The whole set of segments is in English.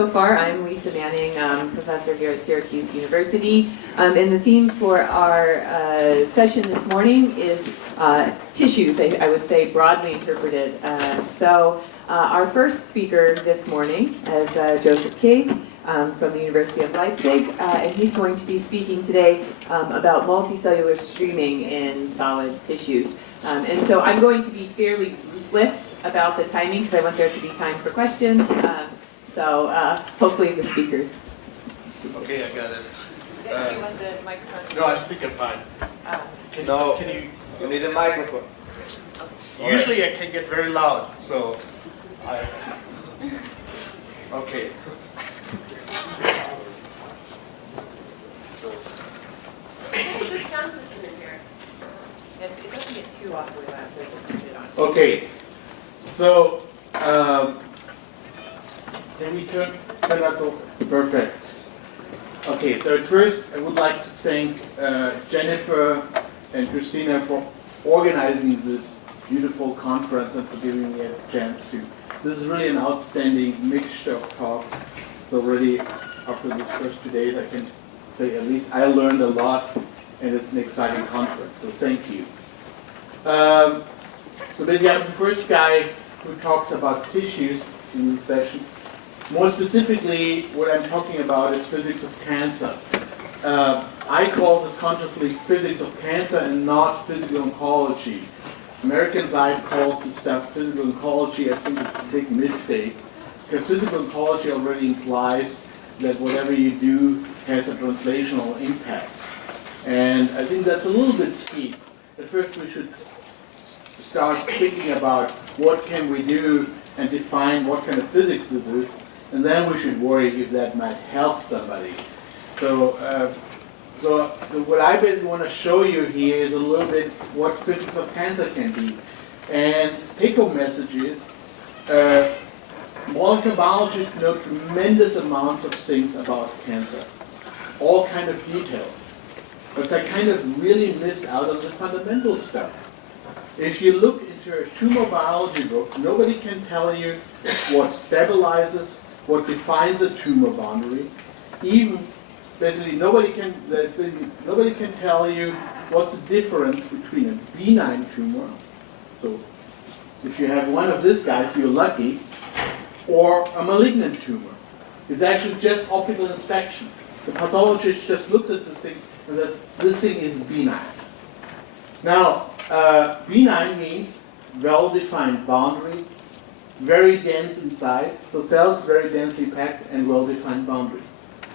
So far, I'm Lisa Manning, professor here at Syracuse University, and the theme for our session this morning is tissues, I would say broadly interpreted. Our first speaker this morning is Josef from the University of Leipzig, and he's going to be speaking today about multicellular streaming in solid tissues. And so I'm going to be fairly ruthless about the timing because I want there to be time for questions. So hopefully the speakers. Okay, I got it. Do you want the microphone? No, I think I'm fine. Can You need a microphone. usually I can get very loud, so okay. Good sound system in here. It doesn't get too awfully loud, so just keep it on. Okay. So can we turn that off? Perfect. Okay, so at first I would like to thank Jennifer and Christina for organizing this beautiful conference and for giving me a chance to. This is really an outstanding mixture of talks. So already after the first 2 days I can say at least I learned a lot and it's an exciting conference, so thank you. So basically I'm the first guy who talks about tissues in this session. More specifically, what I'm talking about is physics of cancer. I call this consciously physics of cancer and not physical oncology. American side calls this stuff physical oncology. I think it's a big mistake because physical oncology already implies that whatever you do has a translational impact. And I think that's a little bit steep. At first we should start thinking about what can we do and define what kind of physics this is. And then we should worry if that might help somebody. So what I basically want to show you here is a little bit what physics of cancer can be. And take-home message is, molecular biologists know tremendous amounts of things about cancer. All kind of details. But they kind of really missed out on the fundamental stuff. If you look into a tumor biology book, nobody can tell you what stabilizes, what defines a tumor boundary. Even basically nobody can tell you what's the difference between a benign tumor. So if you have one of these guys, you're lucky, or a malignant tumor. It's actually just optical inspection. The pathologist just looks at this thing and says, this thing is benign. Now, benign means well-defined boundary, very dense inside, so cells very densely packed and well-defined boundary.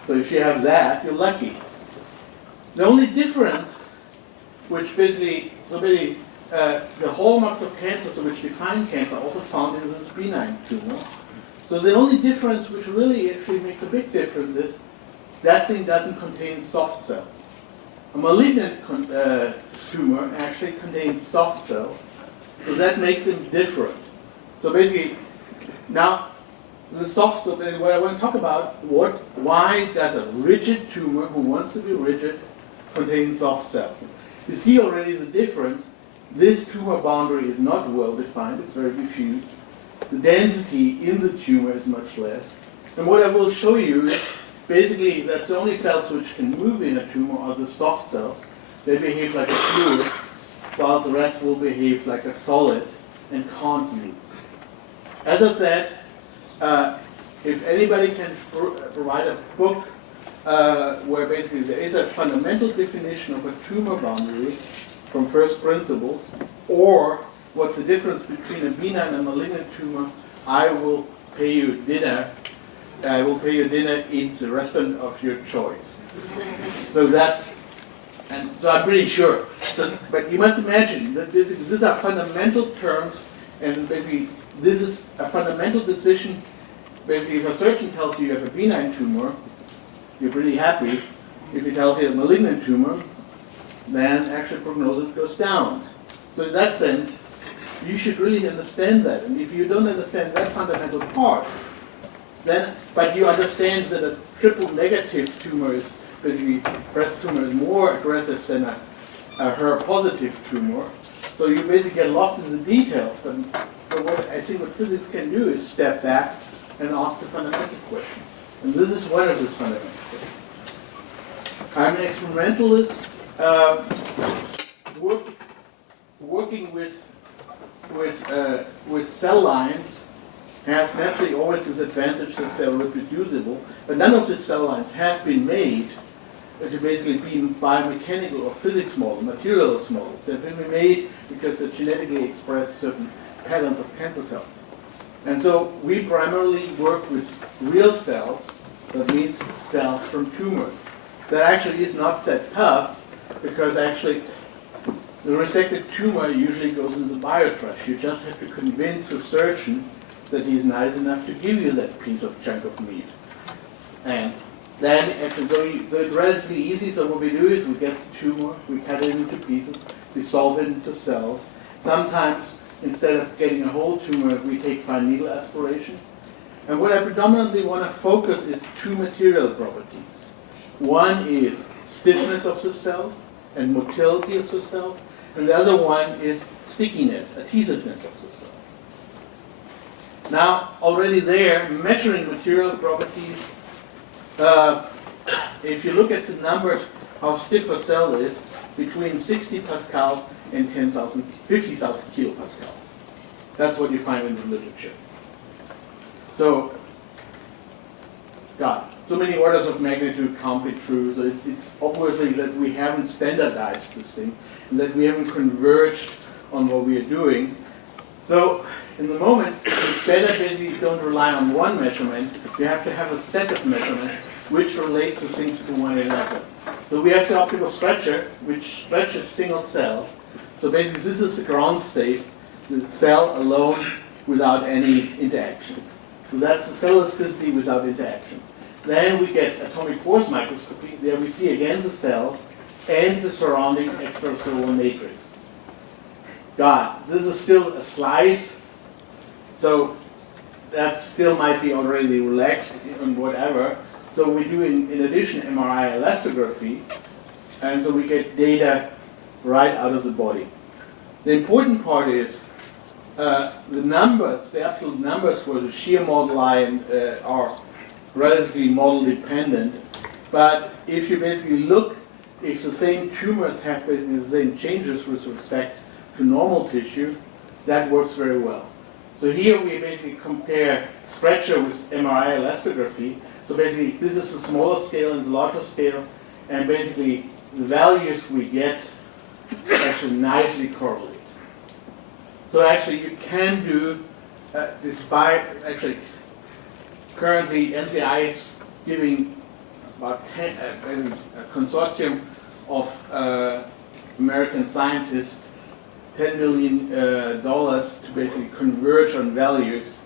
So if you have that, you're lucky. The only difference, which basically, the hallmarks of cancer, so which define cancer, also found in this benign tumor. So the only difference, which really actually makes a big difference, is that thing doesn't contain soft cells. A malignant tumor actually contains soft cells, so that makes it different. So basically, now the soft, so what I want to talk about, why does a rigid tumor who wants to be rigid contain soft cells? You see already the difference. This tumor boundary is not well defined, it's very diffuse. The density in the tumor is much less. And what I will show you is basically that the only cells which can move in a tumor are the soft cells. They behave like a fluid, while the rest will behave like a solid and can't move. As I said, if anybody can provide a book where basically there is a fundamental definition of a tumor boundary from first principles, or what's the difference between a benign and malignant tumor, I will pay you dinner. I will pay you dinner in the restaurant of your choice. So so I'm pretty sure. But you must imagine that these are fundamental terms, and basically this is a fundamental decision. Basically, if a surgeon tells you you have a benign tumor, you're pretty happy. If he tells you a malignant tumor, then actually prognosis goes down. So in that sense, you should really understand that. And if you don't understand that fundamental part, but you understand that a triple negative tumor is basically, breast tumor is more aggressive than a HER-positive tumor. So you basically get lost in the details. But so what I think what physics can do is step back and ask the fundamental questions. And this is one of the fundamental things. I'm an experimentalist working with cell lines has naturally always this advantage that they're reproducible, but none of these cell lines have been made to basically be biomechanical or physics models, materials models. They've been made because they genetically express certain patterns of cancer cells. And so we primarily work with real cells, that means cells from tumors. That actually is not that tough, because actually the resected tumor usually goes in the biotrash. You just have to convince the surgeon that he's nice enough to give you that piece of chunk of meat. And then, so it's relatively easy. So what we do is we get the tumor, we cut it into pieces, we solve it into cells. Sometimes, instead of getting a whole tumor, we take fine needle aspirations. And what I predominantly want to focus is two material properties. One is stiffness of the cells and motility of the cells, and the other one is stickiness, adhesiveness of the cells. Now, already there, measuring material properties, if you look at the numbers, how stiff a cell is, between 60 Pascal and 50,000 kilopascal. That's what you find in the literature. So, God, so many orders of magnitude can't be true. So it's obviously that we haven't standardized this thing, and that we haven't converged on what we are doing. So, in the moment, it's better that you don't rely on one measurement. You have to have a set of measurements which relates the things to one another. So we have the optical stretcher, which stretches single cells. So basically, this is the ground state, the cell alone without any interactions. So that's the cell elasticity without interactions. Then we get atomic force microscopy. There we see again the cells and the surrounding extracellular matrix. God, this is still a slice, so that still might be already relaxed and whatever. So we do in addition MRI elastography, and so we get data right out of the body. The important part is the numbers, the absolute numbers for the shear model line are relatively model dependent. But if you basically look, if the same tumors have basically the same changes with respect to normal tissue, that works very well. So here we basically compare stretcher with MRI elastography. So basically this is the smaller scale and the larger scale, and basically the values we get actually nicely correlate. So actually you can do, despite actually currently NCI is giving about 10, a consortium of American scientists $10 million to basically converge on values.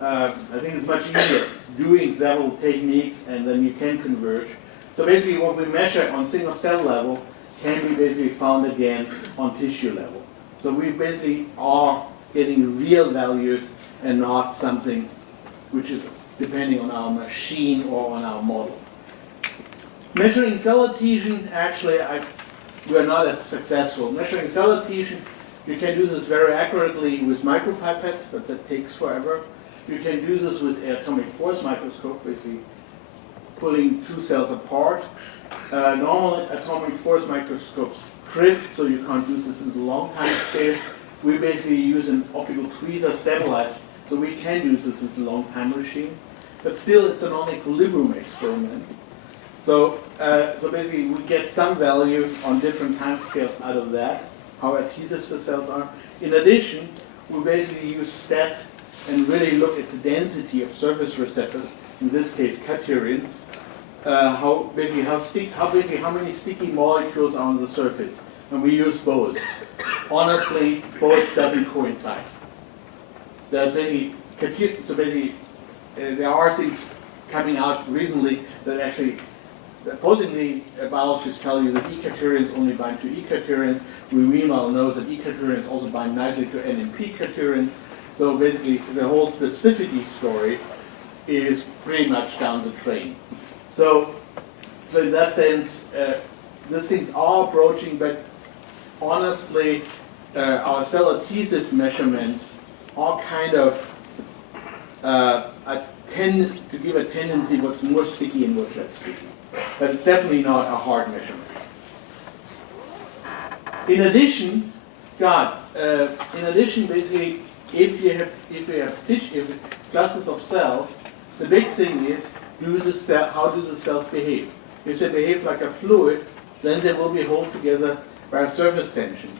I think it's much easier doing several techniques and then you can converge. So basically what we measure on single cell level can be basically found again on tissue level. So we basically are getting real values and not something which is depending on our machine or on our model. Measuring cell adhesion, actually we are not as successful. Measuring cell adhesion, you can do this very accurately with micropipettes, but that takes forever. You can do this with atomic force microscope, basically pulling two cells apart. Normal atomic force microscopes drift, so you can't use this in the long time scale. We basically use an optical tweezer stabilized, so we can use this in the long time regime. But still, it's a non-equilibrium experiment. So basically, we get some value on different time scales out of that, how adhesive the cells are. In addition, we basically use STAT and really look at the density of surface receptors, in this case cations, how many sticky molecules are on the surface. And we use both. Honestly, both doesn't coincide. There's basically, there are things coming out recently that actually supposedly biologists tell you that E-cations only bind to E-cations. We meanwhile know that E-cations also bind nicely to NMP cations. So basically, the whole specificity story is pretty much down the drain. So in that sense, these things are approaching, but honestly, our cell adhesive measurements are kind of tend to give a tendency what's more sticky and what's less sticky. But it's definitely not a hard measurement. In addition, basically, if you have clusters of cells, the big thing is how do the cells behave? If they behave like a fluid, then they will be held together by a surface tension.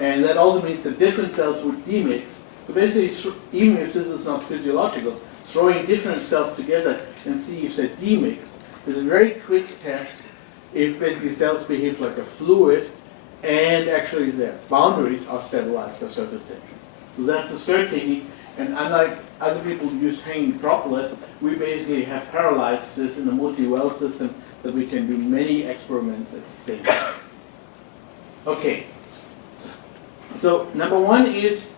And that also means that different cells would demix. So basically, even if this is not physiological, throwing different cells together and see if they demix is a very quick test if basically cells behave like a fluid and actually their boundaries are stabilized by surface tension. So that's the third technique, and unlike other people who use hanging droplet, we basically have parallelized this in a multi-well system that we can do many experiments at the same time. Okay, so number one is,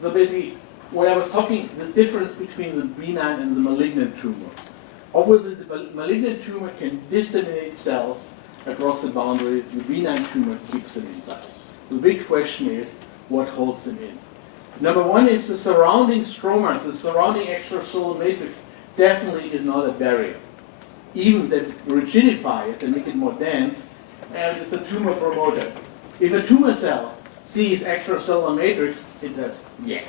so basically what I was talking, the difference between the benign and the malignant tumor. Obviously the malignant tumor can disseminate cells across the boundary, the benign tumor keeps them inside. The big question is, what holds them in? Number one is the surrounding stroma, the surrounding extracellular matrix definitely is not a barrier. Even they rigidify it and make it more dense, and it's a tumor promoter. If a tumor cell sees extracellular matrix, it says, yeah,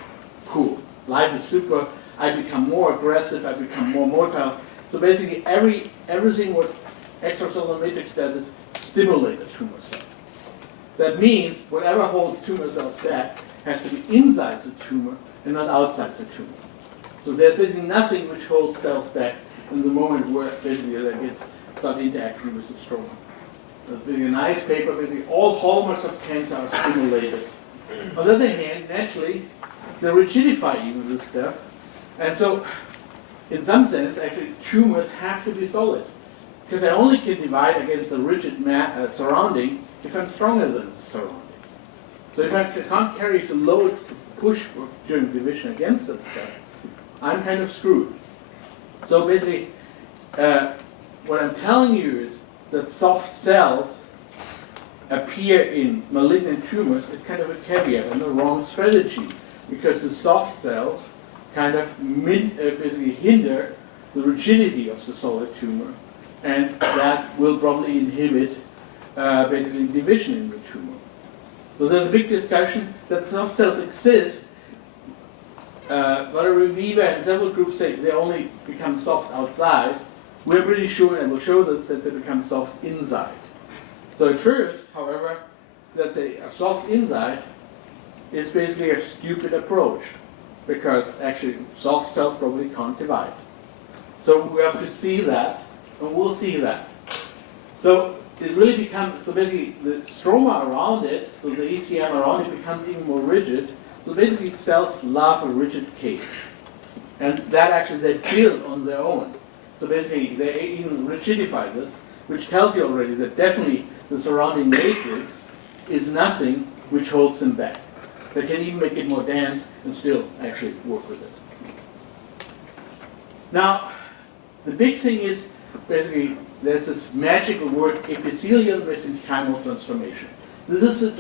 cool, life is super, I become more aggressive, I become more motile. So basically everything what extracellular matrix does is stimulate a tumor cell. That means whatever holds tumor cells back has to be inside the tumor and not outside the tumor. So there's basically nothing which holds cells back in the moment where basically they start interacting with the stroma. That's basically a nice paper, basically all hallmarks of cancer are stimulated. On the other hand, naturally, they rigidify even this stuff. And so, in some sense, actually, tumors have to be solid. Because I only can divide against the rigid surrounding if I'm stronger than the surrounding. So if I can't carry the loads to push during division against that stuff, I'm kind of screwed. So basically, what I'm telling you is that soft cells appear in malignant tumors is kind of a caveat and a wrong strategy, because the soft cells kind of basically hinder the rigidity of the solid tumor, and that will probably inhibit basically division in the tumor. So there's a big discussion that soft cells exist. Valerie Weaver and several groups say they only become soft outside. We're pretty sure, and we'll show this, that they become soft inside. So at first, however, that a soft inside is basically a stupid approach, because actually soft cells probably can't divide. So we have to see that, and we'll see that. So it really becomes, so basically the stroma around it, so the ECM around it becomes even more rigid. So basically cells love a rigid cage. And that actually they build on their own. So basically they even rigidify this, which tells you already that definitely the surrounding matrix is nothing which holds them back. They can even make it more dense and still actually work with it. Now, the big thing is basically there's this magical word epithelial mesenchymal transformation. This is a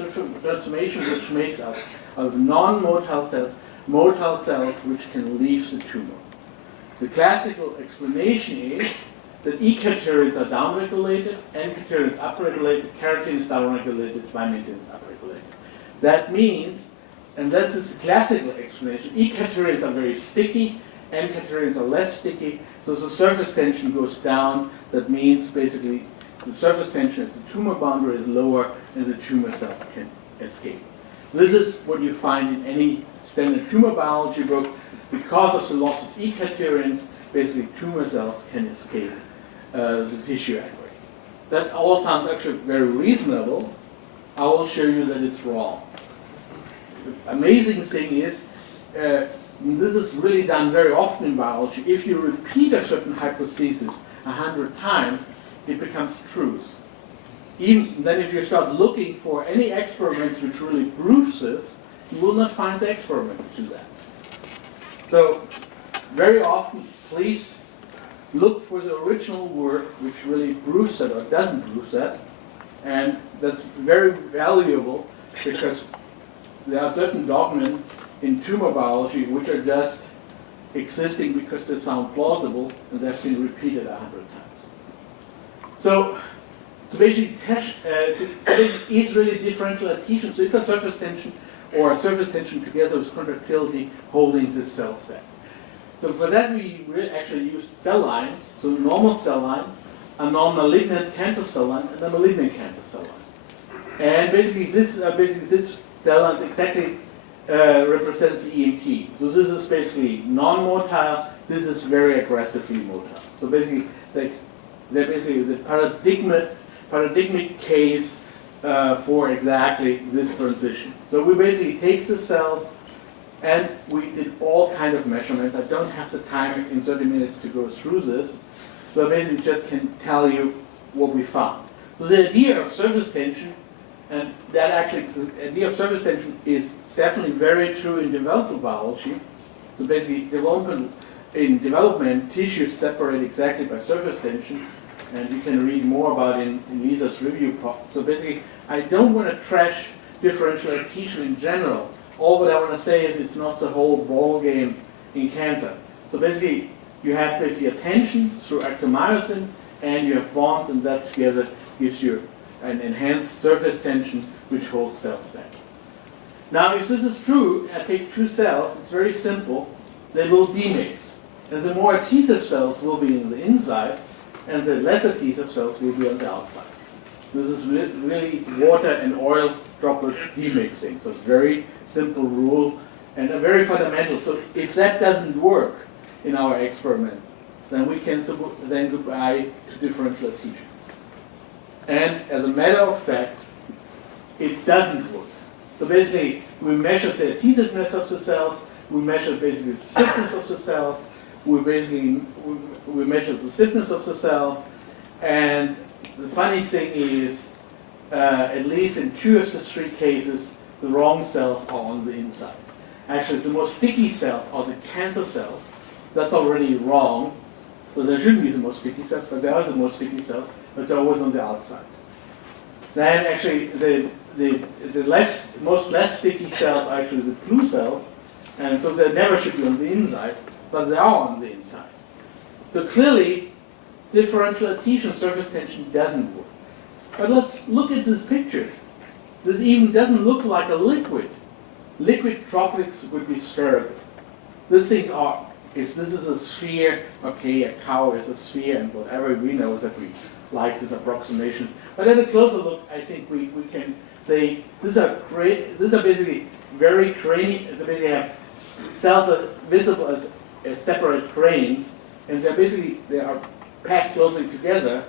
transformation which makes out of non-motile cells, motile cells which can leave the tumor. The classical explanation is that E-catechols are downregulated, N-catechols upregulated, keratin is downregulated, vimentin is upregulated. That means, and this is the classical explanation, E-catechols are very sticky, N-catechols are less sticky, so the surface tension goes down. That means basically the surface tension at the tumor boundary is lower and the tumor cells can escape. This is what you find in any standard tumor biology book. Because of the loss of E-catechols, basically tumor cells can escape the tissue anyway. That all sounds actually very reasonable. I will show you that it's wrong. The amazing thing is, this is really done very often in biology. If you repeat a certain hypothesis 100 times, it becomes truth. Even then, if you start looking for any experiments which really proves this, you will not find the experiments to that. So, very often, please look for the original work which really proves that or doesn't prove that. And that's very valuable because there are certain dogmas in tumor biology which are just existing because they sound plausible and they've been repeated 100 times. So to basically test, is really differential adhesion. So it's a surface tension or a surface tension together with contractility holding these cells back. So for that we actually use cell lines, so normal cell line, a non-malignant cancer cell line, and a malignant cancer cell line. And basically this cell line exactly represents the EMT. So this is basically non-motile, this is very aggressively motile. So basically they're basically the paradigmic case for exactly this transition. So we basically take the cells and we did all kind of measurements. I don't have the time in 30 minutes to go through this, so I basically just can tell you what we found. So the idea of surface tension, and that actually, the idea of surface tension is definitely very true in developmental biology. So basically, in development, tissues separate exactly by surface tension, and you can read more about it in Lisa's review. So basically, I don't want to trash differential adhesion in general. All what I want to say is it's not the whole ball game in cancer. So basically, you have basically a tension through actomyosin, and you have bonds, and that together gives you an enhanced surface tension which holds cells back. Now, if this is true, I take two cells, it's very simple, they will demix. And the more adhesive cells will be in the inside, and the less adhesive cells will be on the outside. This is really water and oil droplets demixing. So very simple rule and a very fundamental. So if that doesn't work in our experiments, then we can then goodbye to differential adhesion. And as a matter of fact, it doesn't work. So basically, we measure the adhesiveness of the cells, we measure basically the stiffness of the cells, we measure the stiffness of the cells, and the funny thing is, at least in 2 of the 3 cases, the wrong cells are on the inside. Actually, the most sticky cells are the cancer cells. That's already wrong. So there shouldn't be the most sticky cells, but they are the most sticky cells, but they're always on the outside. Then actually, the most less sticky cells are actually the blue cells, and so they never should be on the inside, but they are on the inside. So clearly, differential adhesion surface tension doesn't work. But let's look at these pictures. This even doesn't look like a liquid. Liquid droplets would be spherical. These things are, if this is a sphere, okay, a cow is a sphere, and whatever, we know that we like this approximation. But at a closer look, I think we can say these are basically very grainy. They basically have cells are visible as separate grains, and they are packed closely together,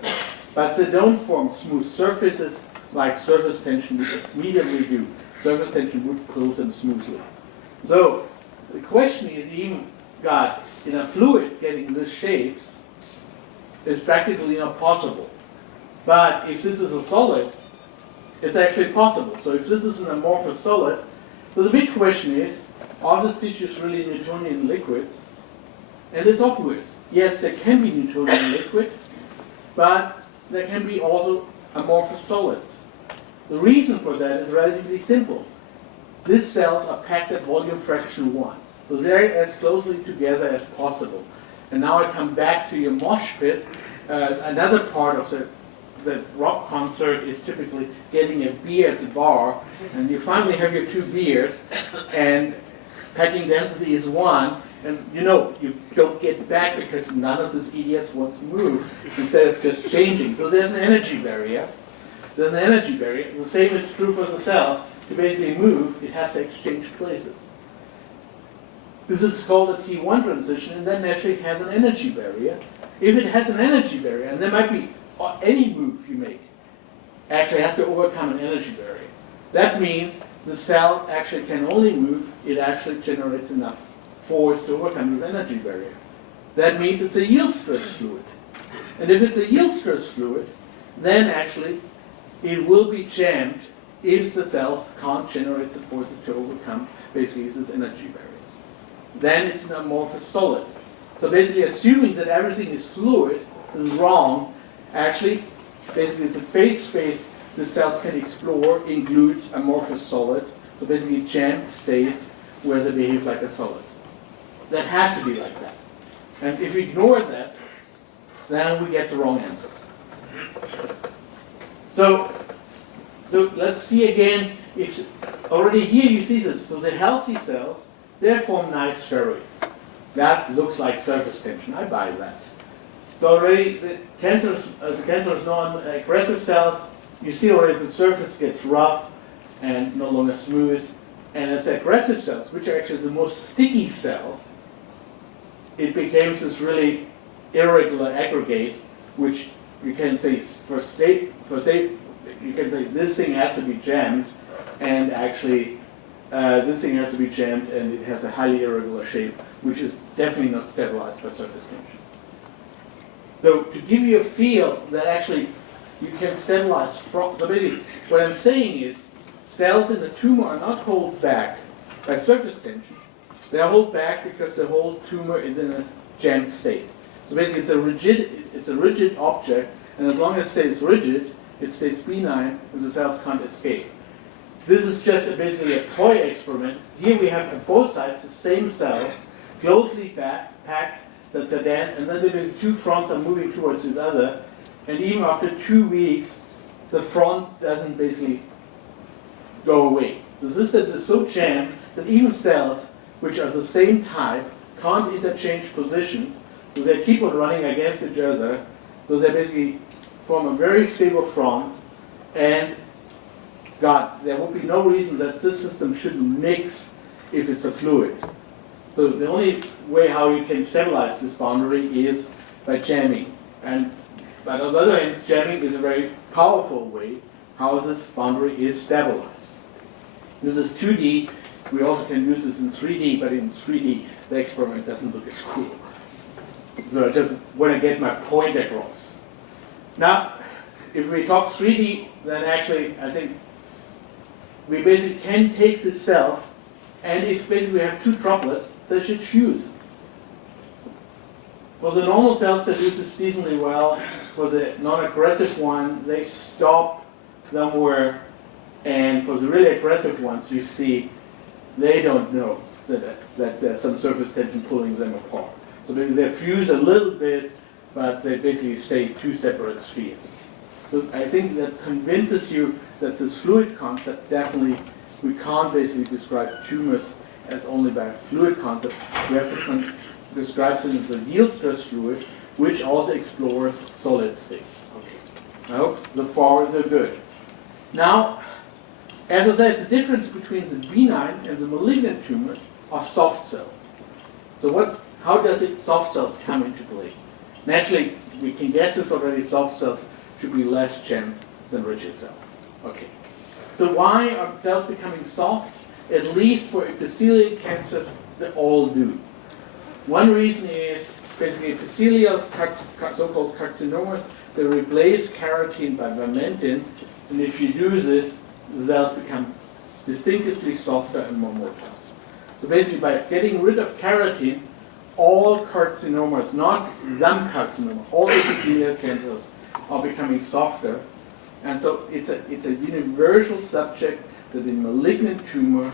but they don't form smooth surfaces like surface tension would immediately do. Surface tension would pull them smoothly. So the question is, even got in a fluid getting these shapes is practically not possible. But if this is a solid, it's actually possible. So if this is an amorphous solid, so the big question is, are these tissues really Newtonian liquids? And it's obvious. Yes, there can be Newtonian liquids, but there can be also amorphous solids. The reason for that is relatively simple. These cells are packed at volume fraction 1. So they're as closely together as possible. And now I come back to your mosh pit. Another part of the rock concert is typically getting a beer at the bar, and you finally have your 2 beers, and packing density is 1, and you don't get back because none of these idiots wants to move instead of just changing. So there's an energy barrier. There's an energy barrier. The same is true for the cells. To basically move, it has to exchange places. This is called a T1 transition, and that naturally has an energy barrier. If it has an energy barrier, and there might be any move you make, actually has to overcome an energy barrier. That means the cell actually can only move, it actually generates enough force to overcome this energy barrier. That means it's a yield stress fluid. And if it's a yield stress fluid, then actually it will be jammed if the cells can't generate the forces to overcome basically these energy barriers. Then it's an amorphous solid. So basically assuming that everything is fluid is wrong. Actually, basically the phase space the cells can explore includes amorphous solid. So basically jammed states where they behave like a solid. that has to be like that. And if we ignore that, then we get the wrong answers. So let's see again, if already here you see this. So the healthy cells, they form nice spheroids. That looks like surface tension. I buy that. So already the cancerous non-aggressive cells, you see already the surface gets rough and no longer smooth. And it's aggressive cells, which are actually the most sticky cells, it becomes this really irregular aggregate, which you can say you can say this thing has to be jammed, and actually this thing has to be jammed, and it has a highly irregular shape, which is definitely not stabilized by surface tension. So to give you a feel that actually you can stabilize from, so basically what I'm saying is cells in the tumor are not held back by surface tension. They are held back because the whole tumor is in a jammed state. So basically it's a rigid object, and as long as it stays rigid, it stays benign, and the cells can't escape. This is just basically a toy experiment. Here we have on both sides the same cells, closely packed, that's a dent, and then the two fronts are moving towards each other, and even after 2 weeks, the front doesn't basically go away. The system is so jammed that even cells which are the same type can't interchange positions, so they keep on running against each other, so they basically form a very stable front, and there would be no reason that this system shouldn't mix if it's a fluid. So the only way how you can stabilize this boundary is by jamming. But on the other hand, jamming is a very powerful way how this boundary is stabilized. This is 2D. We also can use this in 3D, but in 3D the experiment doesn't look as cool. So I just want to get my point across. Now, if we talk 3D, then actually I think we basically can take this cell, and if basically we have two droplets, they should fuse. For the normal cells, that fuses decently well. For the non-aggressive one, they stop somewhere, and for the really aggressive ones, you see, they don't know that there's some surface tension pulling them apart. So they fuse a little bit, but they basically stay two separate spheres. So I think that convinces you that this fluid concept, definitely, we can't basically describe tumors as only by a fluid concept. We have to describe them as a yield stress fluid, which also explores solid states. Okay. I hope the far is good. Now, as I said, the difference between the benign and the malignant tumors are soft cells. So how does soft cells come into play? Naturally, we can guess this already, soft cells should be less jammed than rigid cells. Okay. So why are cells becoming soft? At least for epithelial cancers, they all do. One reason is basically epithelial so-called carcinomas, they replace keratin by vermentin, and if you do this, the cells become distinctively softer and more motile. So basically by getting rid of keratin, all carcinomas, not some carcinoma, all epithelial cancers are becoming softer. And so it's a universal subject that in malignant tumor,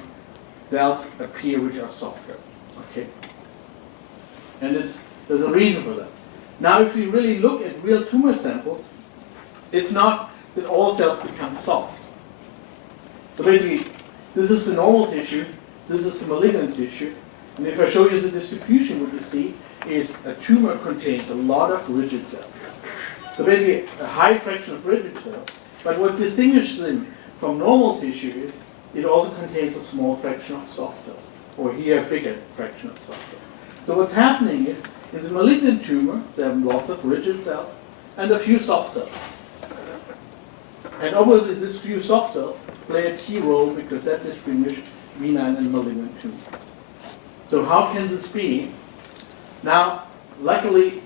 cells appear which are softer. Okay? And there's a reason for that. Now if you really look at real tumor samples, it's not that all cells become soft. So basically, this is the normal tissue, this is the malignant tissue, and if I show you the distribution, what you see is a tumor contains a lot of rigid cells. So basically, a high fraction of rigid cells, but what distinguishes them from normal tissue is it also contains a small fraction of soft cells, or here a bigger fraction of soft cells. So what's happening is, in the malignant tumor, there are lots of rigid cells and a few soft cells. And obviously, these few soft cells play a key role because that distinguishes benign and malignant tumor. So how can this be? Now, luckily,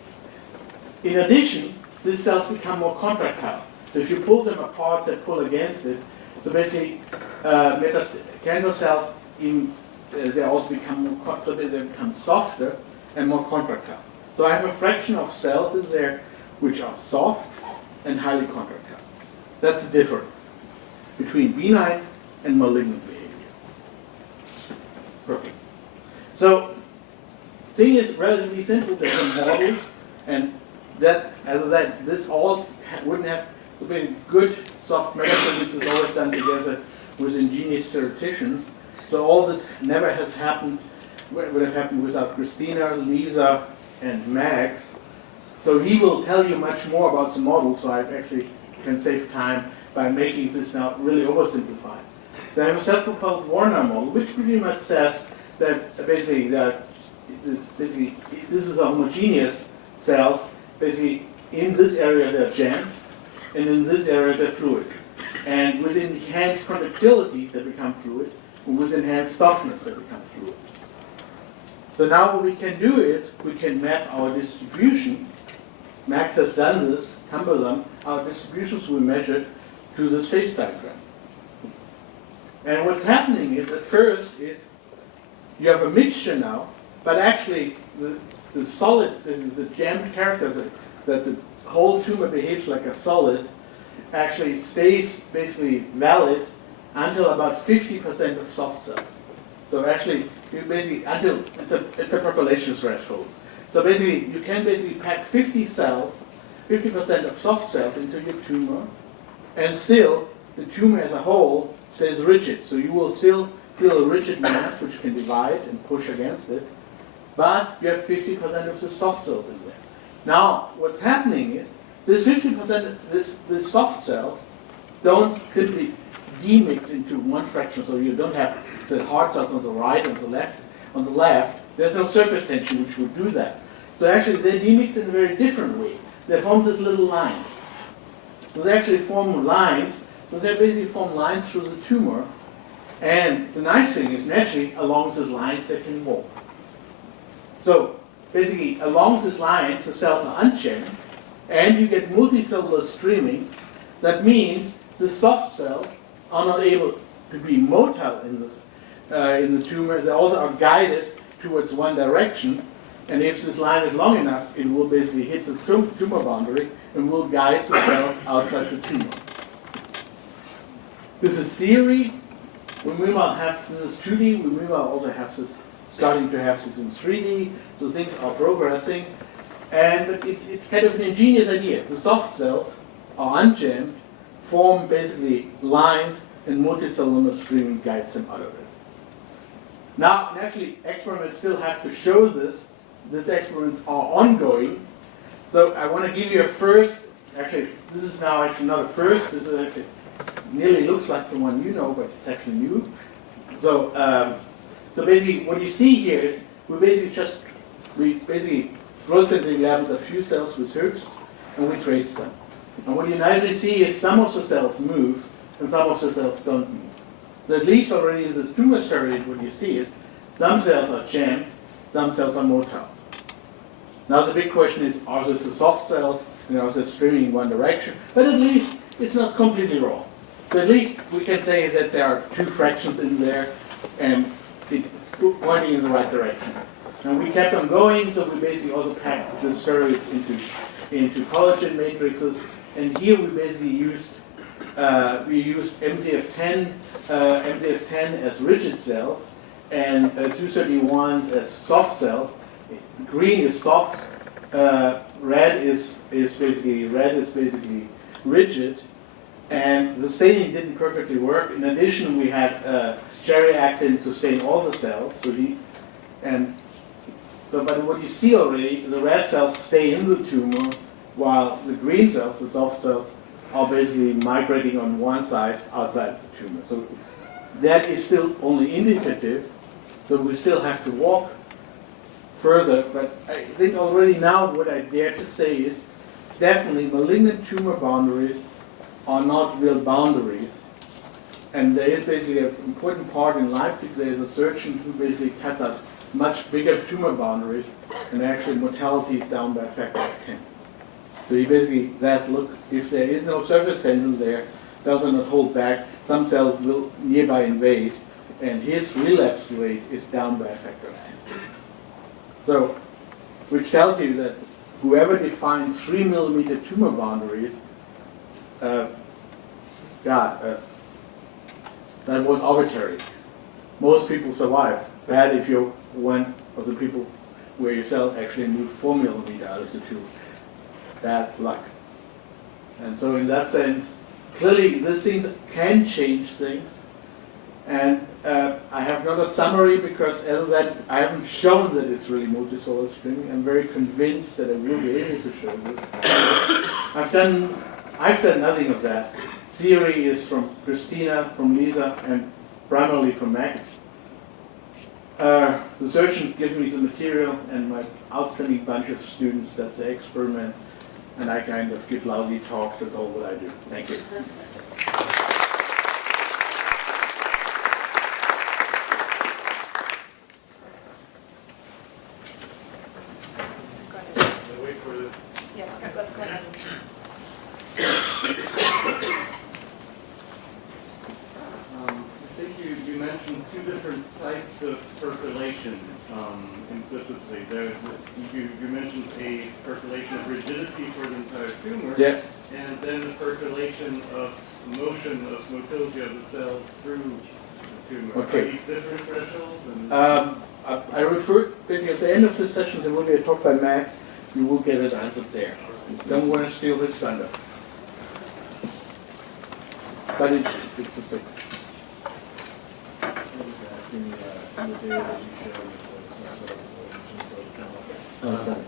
in addition, these cells become more contractile. So if you pull them apart, they pull against it. So basically, cancer cells, they also become they become softer and more contractile. So I have a fraction of cells in there which are soft and highly contractile. That's the difference between benign and malignant behavior. Perfect. So thing is relatively simple. There's a model, and that, as I said, this all wouldn't have been good soft medicine, which is always done together with ingenious theoreticians. So all this never has happened, would have happened without Christina, Lisa, and Max. So he will tell you much more about the model, so I actually can save time by making this now really oversimplified. They have a self-propelled Warner model, which pretty much says that basically this is a homogeneous cells. Basically, in this area they're jammed, and in this area they're fluid. And with enhanced contractility they become fluid, and with enhanced softness they become fluid. So now what we can do is we can map our distributions. Max has done this, cumbersome. Our distributions we measured to this phase diagram. And what's happening is, at first, is you have a mixture now, but actually the solid, the jammed characters, that the whole tumor behaves like a solid, actually stays basically valid until about 50% of soft cells. So actually, you basically, until it's a population threshold. So basically, you can basically pack 50 cells, 50% of soft cells into your tumor, and still the tumor as a whole stays rigid. So you will still feel a rigid mass which can divide and push against it, but you have 50% of the soft cells in there. Now, what's happening is this 50%, this soft cells don't simply demix into one fraction, so you don't have the hard cells on the right and the left. On the left, there's no surface tension which would do that. So actually, they demix in a very different way. They form these little lines. So they actually form lines. So they basically form lines through the tumor. And the nice thing is, naturally, along these lines they can walk. So basically, along these lines, the cells are unjammed, and you get multicellular streaming. That means the soft cells are not able to be motile in the tumor. They also are guided towards one direction. And if this line is long enough, it will basically hit the tumor boundary and will guide the cells outside the tumor. This is theory. We meanwhile have, this is 2D, we meanwhile also have this, starting to have this in 3D, so things are progressing. But it's kind of an ingenious idea. The soft cells are unjammed, form basically lines, and multicellular streaming guides them out of it. Now, naturally, experiments still have to show this. These experiments are ongoing. So I want to give you a first, actually, this is now actually not a first, this is actually, nearly looks like the one you know, but it's actually new. So, so basically what you see here is, we basically fluorescently labeled a few cells with hoops, and we trace them. And what you nicely see is some of the cells move, and some of the cells don't move. So at least already in this tumor steroid, what you see is, some cells are jammed, some cells are motile. Now the big question is, are these the soft cells, and are they streaming in one direction? But at least it's not completely wrong. So at least we can say that there are two fractions in there, and it's pointing in the right direction. And we kept on going, so we basically also packed the steroids into collagen matrices, and here we basically used MZF10 as rigid cells, and 231s as soft cells. Green is soft, red is basically rigid, and the staining didn't perfectly work. In addition, we had Jerry-actin to stain all the cells. But what you see already, the red cells stay in the tumor, while the green cells, the soft cells, are basically migrating on one side outside the tumor. So that is still only indicative. So we still have to walk further, but I think already now what I dare to say is definitely malignant tumor boundaries are not real boundaries. And there is basically an important part in Leipzig. There is a surgeon who basically cuts out much bigger tumor boundaries, and actually mortality is down by a factor of 10. So he basically says, look, if there is no surface tension there, cells are not hold back, some cells will nearby invade, and his relapse rate is down by a factor of 10. So, which tells you that whoever defines 3 millimeter tumor boundaries, that was arbitrary. Most people survive. Bad if you one of the people where your cell actually moved 4 millimeters out of the tube. Bad luck. And so in that sense, clearly these things can change things. And I have not a summary because, as I said, I haven't shown that it's really multicellular streaming. I'm very convinced that I will be able to show this. I've done nothing of that. Theory is from Christina, from Lisa, and primarily from Max. The surgeon gives me the material, and my outstanding bunch of students does the experiment, and I kind of give lousy talks. That's all that I do. Thank you. Two different types of percolation implicitly. You mentioned a percolation of rigidity for the entire tumor, yes, and then the percolation of motion, of motility of the cells through the tumor. Okay. Are these different thresholds? And I refer, basically at the end of this session, there will be a talk by Max. You will get it answered there. Don't want to steal his thunder. But it's a secret. I was asking in the data that you showed with the stem cells count. Oh, sorry.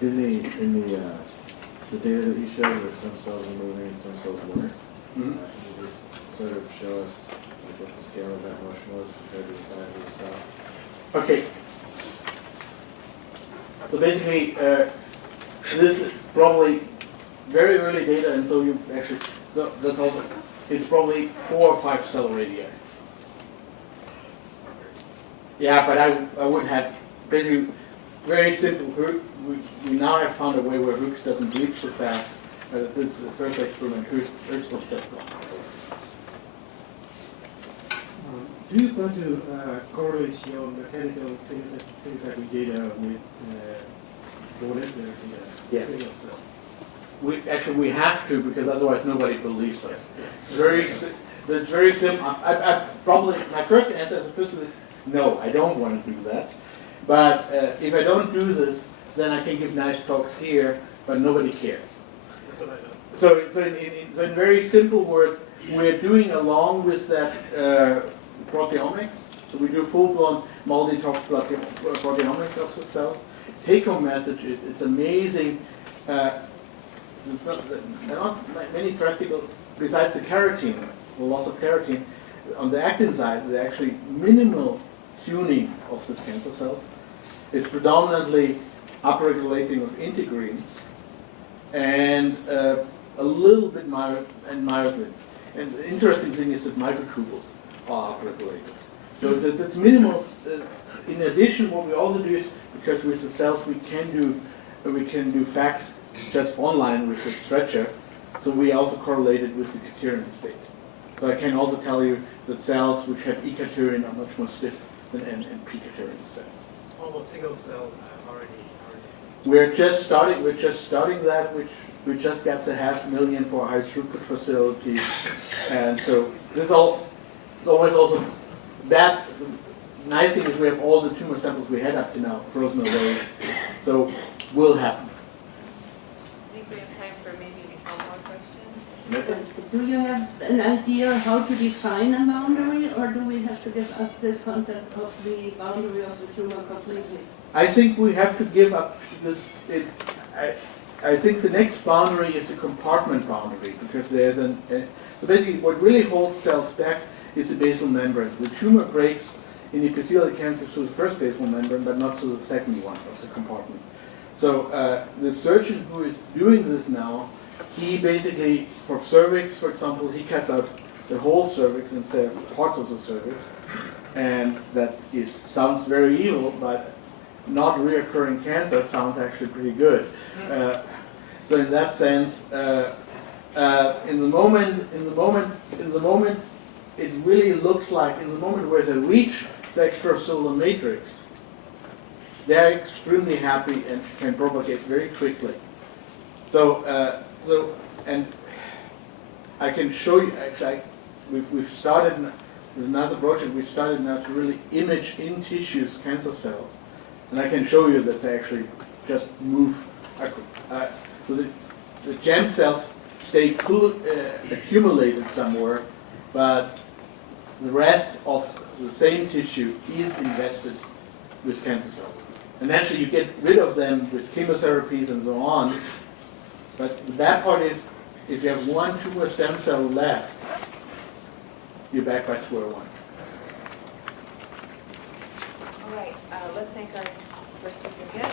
In the data that you showed where stem cells were moving and stem cells weren't, can you just sort of show us like, what the scale of that motion was compared to the size of the cell? Okay. So basically, this is probably very early data, and so you actually, that's also, it's probably 4 or 5 cell radii. Yeah, but I would have basically very simple. We now have found a way where Hooks doesn't reach so fast. But it's the first experiment. Hooks was just wrong. Do you plan to correlate your mechanical phenotypic data with molecular Yeah. single cell? We have to, because otherwise nobody believes us. It's very simple. I probably, my first answer as a physicist, no, I don't want to do that. But if I don't do this, then I can give nice talks here, but nobody cares. That's what I know. So in very simple words, we're doing along with that proteomics. So we do full-blown multi-tox proteomics of the cells. Take-home message is it's amazing. There are not many drastic, besides the keratin, the loss of keratin. On the actin side, there's actually minimal tuning of these cancer cells. It's predominantly upregulating of integrins and a little bit myosins. And the interesting thing is that microtubules are upregulated. So it's minimal. In addition, what we also do is, because with the cells we can do FACS just online with the stretcher, so we also correlate it with the quaternion state. So I can also tell you that cells which have E-quaternion are much more stiff than P-quaternion cells. Almost single cell already. We're just starting that, which we just got the $500,000 for a high throughput facility, and so this is always also that. The nice thing is we have all the tumor samples we had up to now frozen away, so will happen. I think we have time for maybe one more question. Do you have an idea how to define a boundary, or do we have to give up this concept of the boundary of the tumor completely? I think we have to give up this. I think the next boundary is a compartment boundary, because there's so basically what really holds cells back is the basal membrane. The tumor breaks in epithelial cancer through the first basal membrane, but not through the second one of the compartment. So the surgeon who is doing this now, he basically, for cervix, for example, he cuts out the whole cervix instead of parts of the cervix, and that sounds very evil, but not reoccurring cancer sounds actually pretty good. So in that sense, in the moment, it really looks like in the moment where they reach the extracellular matrix, they're extremely happy and can propagate very quickly. So, and I can show you. Actually, we've started there's another project we started now to really image in tissues cancer cells. And I can show you that they actually just move. So the germ cells stay accumulated somewhere, but the rest of the same tissue is invested with cancer cells. And actually you get rid of them with chemotherapies and so on. But the bad part is, if you have one tumor stem cell left, you're back by square one. All right, let's thank our first speaker again.